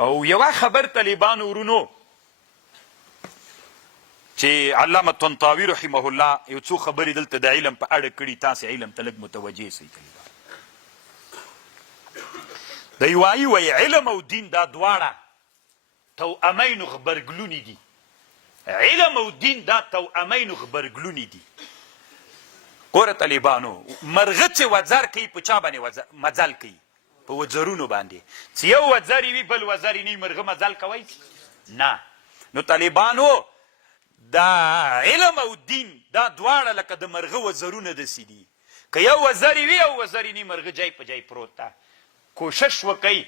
او یوه خبر طالبانو ورونو چې علامه طنطاوي رحمه الله یو څو خبرې دلته د علم په اړه کړي، تاسې علم ته لږ متوجه سئ. دی وایي علم او دین دا دواړه توأمین غبرګلونې دي. علم او دین دا توأمین غبرګلونې دي. ګوره طالبانو، مرغه چې وزر کوي په چا باندې مزل کوي؟ په وزرونو باندې. چې یو وزر وي بل وزر یې نه وي، مرغه مزل کوي؟ نه. نو طالبانو دا علم او دین دا دواړه لکه د مرغه وزرونه داسې دي. که یو وزر وي او وزر یې نه مرغه جای په جای پروت ده. کوشش وکئ،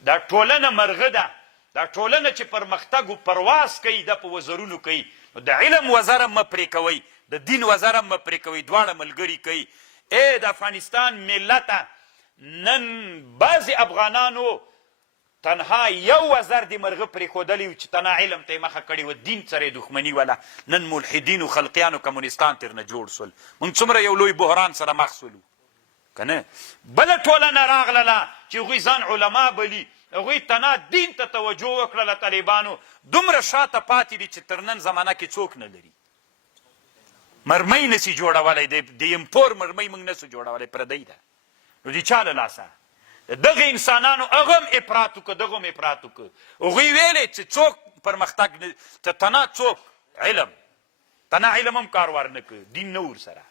دا ټولنه مرغه ده، دا ټولنه چې پرمختګ و پرواز کوي دا په وزرونو کوي. نو د علم وزر هم مه پرې کوئ، د دین وزر هم مه پرې کوئ، دواړه ملګري کوي. د افغانستان ملته نن بعضې افغانانو تنها یو وزر د مرغه پرېښودلی و چې تنها علم ته یې مخه کړې وه، دین سره یې دښمني وله. نن ملحدینو خلقیانو کمونستان ترنه جوړ سول. موږ څومره یو لوی بحران سره مخ سولو که نه؟ بله ټولنه راغلله چې هغوی ځان علما بلي، هغوی تنها دین ته توجه وکړله. طالبانو دومره شاته پاتې دي چې تر نن زمانه کې څوک نه لري. مرمۍ نسي جوړولی، د امپور مرمۍ موږ نسو جوړولی، پردۍ ده. نو د چا له لاسه؟ دغه انسانانو هغه هم افراط وکړه، دغه هم افراط وکړه. هغوی ویلې چې څوک پرمختګ نه، تنها څوک علم هم کار ور نه کړ، دین نه ورسره.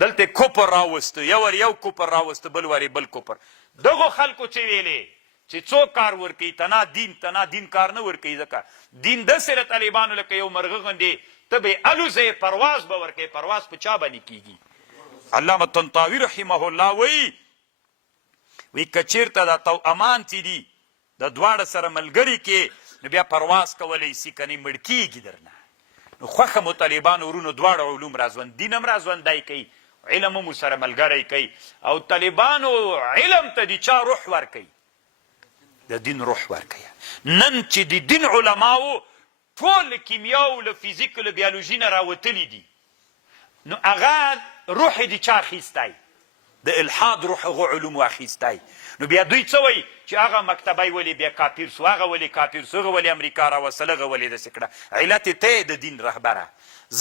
دلته کوپر راوسته، یو کوپر راوسته، بل ور بل کوپر. دغو خلکو چې ویلې چې څوک کار ورکوي، تنها دین کار نه ورکوي. ځکه دین داسې د طالبانو لکه یو مرغه غوندې ته به الوځې، پرواز به ورکوې. پرواز په چا باندې کېږي؟ علامه طنطاوي رحمه الله وی که چېرته دا توأمان چې دي د دواړه سره ملګري کې، نو بیا پرواز کولی سي، که نه مړ کېږي درنه. نو خوښه مو طالبانو ورونو دواړه علوم راځوند، دین هم راځوندی کوي، علم هم ورسره ملګری کوي. او طالبانو علم ته د چا روح ورکوي؟ د دین روح ورکوي. نن چې د دین علماو ټول له کیمیا او له فیزیک او له بیولوژي نه راوتلي دي، نو هغه روح یې د چا اخیستی؟ د الحاد روح هغو علومو اخیستی. نو بیا دوی څه وایي چې هغه مکتبی ولې بیا کافر سو، هغه ولې کافر سو، هغه ولې امریکا راوستل، هغه ولې داسې کړه. علت یې ته د دین رهبره،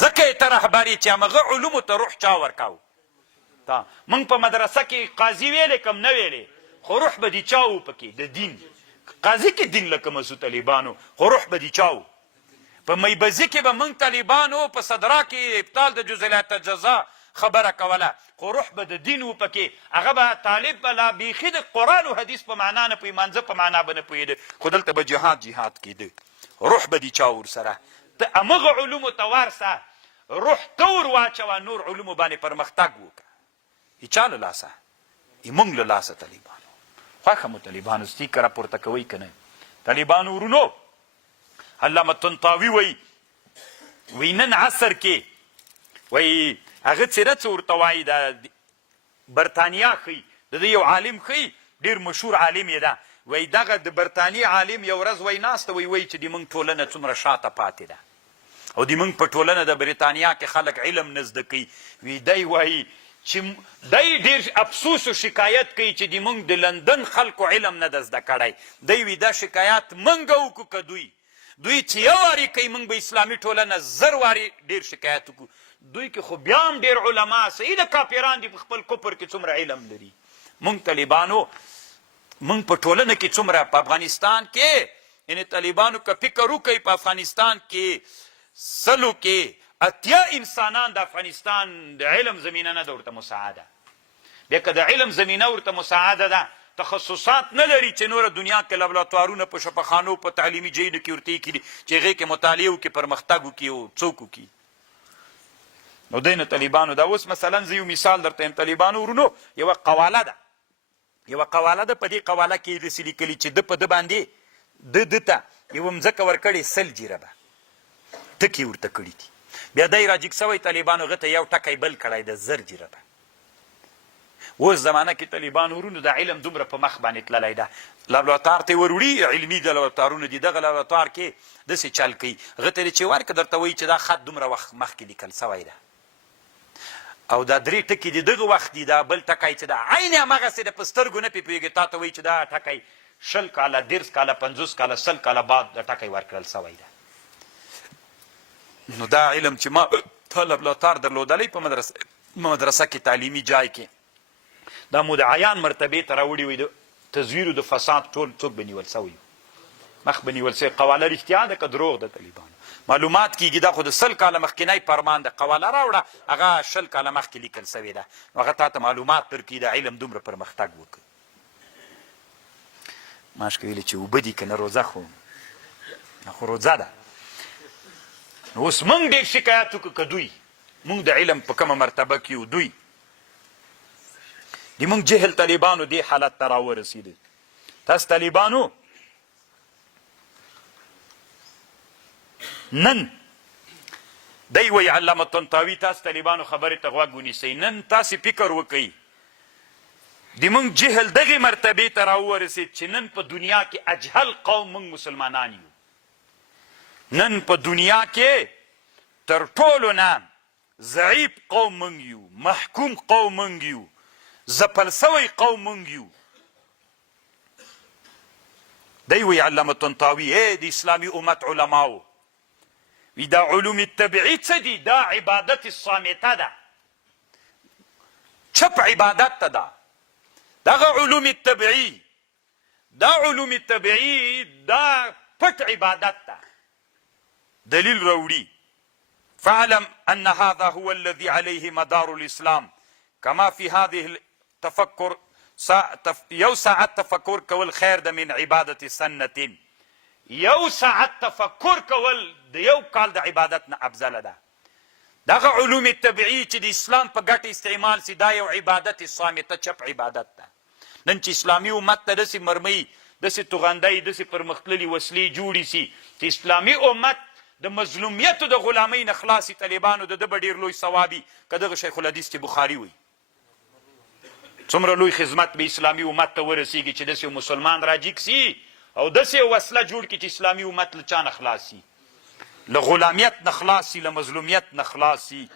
ځکه یې ته رهبر یې چې همغه علومو ته روح چا ورکاو؟ تا موږ په مدرسه کې قاضي ویلې کم نه ویلې، خو روح به د چا و پکې؟ د دین. قاضي کې دین لکه مسو طالبانو، خو روح به د چا و؟ په میبزي کې به موږ طالبانو په صدرا کې ابطال د جزئیات جزا خبره کوله، خو روح به د دین و پکې. هغه به طالب به لا بیخي د قرآن و حدیث په معنا نه پوهېږي، مانځه په معنا به نه پوهېده، خو دلته به جهاد کېده. روح به د چا ورسره؟ ته همغه علومو ته ورسه، روح ته ور واچوه، نور علومو باندې پرمختګ وکړه. د چا له لاسه؟ موږ له لاسه. طالبانو خوښه مو طالبانو ستیکه راپورته کوئ که نه؟ طالبانو ورونو، علامه طنطاوي وی نن عصر کې وی هغه څیره څه ورته وایي، د برطانیا ښیي، د ده یو عالم ښیي، ډېر مشهور عالم یې ده. وی دغه د برطانیې عالم یو ورځ وی ناسته وی چې د موږ ټولنه څومره شاته پاتې ده او د موږ په ټولنه د برطانیا کې خلک علم نه زده کوي. وی دی وایي چې دی ډېر افسوس و شکایت کوي چې د موږ د لندن خلکو علم نه ده زده کړی. دی وی دا شکایت موږ وکړو که دوی چې یو وارې کوي، موږ به اسلامي ټولنه زر وارې ډېر شکایت وکړو. دوی کې خو بیا هم ډېر علما صحیح د کافران دي، په خپل کفر کې څومره علم لري. موږ طالبانو موږ په ټولنه کې څومره په افغانستان کې، یعنې طالبانو که فکر وکوئ په افغانستان کې 100 کې 80 انسانان د افغانستان د علم زمینه نه ده ورته مساعده. بیا که د علم زمینه ورته مساعده ده، تخصصات نه لري چې نوره دنیا کې لابراتوارونه په شفاخانو په تعلیمي ځایونو کې ورته ایښي دي چې هغې کې مطالعه وکړي، پرمختګ وکړي او څوک وکړي. نو دی نه طالبانو دا اوس مثلا زه یو مثال درته یم. طالبانو ورونو یوه قواله ده، په دې قواله کې یې داسې لیکلي چې ده په ده باندې ده ته یوه مځکه ورکړې 100 جربه ټکي ورته کړي دي. بیا دی راجګ سوی طالبانو هغه ته یو ټکی بل کړی د 1000 جربه. اوس زمانه کې طالبانو ورونو د علم دومره په مخ باندې تللی ده، لابراتوار ته یې وروړي، علمي د لابراتوارونه دي، دغه لابراتوار کې داسې چل کوي، هغه ته چې ورکړه درته وایي چې دا خط دومره وخت مخکې لیکل سوی ده او دا 3 ټکي د دغه وخت دي، دا بل ټکی چې دا عین همغسې د په سترګو نه پې پوهېږي، تا ته وایي چې دا ټکی شل کاله 30 کاله 50 کاله 100 کاله بعد د ټکی ورکړل سوی ده. نو دا علم چې ما طلب لاتار درلودلی په مدرسه کې تعلیمي جای کې دا مدعیان مرتبې ته راوړي وي د تزویر د فساد ټول څوک به نیول سوی مخ به نیول سوی. قواله رښتیا ده که دروغ د طالبانو معلومات کېږي دا خو د 100 کاله مخکینی فرمان د قواله راوړه هغه 20 کاله مخکې لیکل سوې ده. نو هغه تا ته معلومات درکوي د علم دومره پرمختګ وکړي. ماشکې ویلې چې اوبه دي که نه روزه خو روزه ده. نو اوس موږ ډېر شکایت وکړو که دوی موږ د علم په کومه مرتبه کې یو دوی د موږ جهل طالبانو دې حالت ته راورسېده. تاسو طالبانو نن دی وایي علامه طنطاوي تاسو طالبانو خبرې ته غوږ ونیسئ. نن تاسې فکر وکئ د موږ جهل دغې مرتبې ته راورسېد چې نن په دنیا کې اجهل قوم موږ مسلمانان یو. نن په دنیا کې تر ټولو نه ضعیف قوم موږ یو، محکوم قوم موږ یو، ځپل سوی قوم موږ یو. دی وایي علامه طنطاوي د اسلامي امت علماو وی دا علوم طبیعي څه دي؟ دا عبادت صامته ده، چپ عبادت ته ده. دغه علوم طبیعي دا علوم طبیعي دا پټ عبادت ده. دلیل راوړي فاعلم ان هذا هو الذي عليه مدار الاسلام كما في هذه التفكر یو ساعت تفکر کول خیر ده من عبادت سنة. یو ساعت تفکر کول د یو کال د عبادت نه افضله ده. دغه علوم طبیعي چې د اسلام په ګټه استعمال سي دا یو عبادت صامته چپ عبادت ده. نن چې اسلامي امت ته داسې مرمۍ داسې توغندۍ داسې پرمختللي وسلې جوړې سي چې اسلامي امت د مظلومیت او د غلامۍ نه خلاصي طالبانو د ده به ډېر لوی ثوابي که دغه شیخ الحدیث چې بخاري وي. څومره لوی خدمت به اسلامي امت ته ورسېږي چې داسې مسلمان راجیګ سي او داسې وسله جوړ کړي چې اسلامي امت له چا نه خلاص سي، له غلامیت نه خلاص سي، له مظلومیت نه خلاص سي.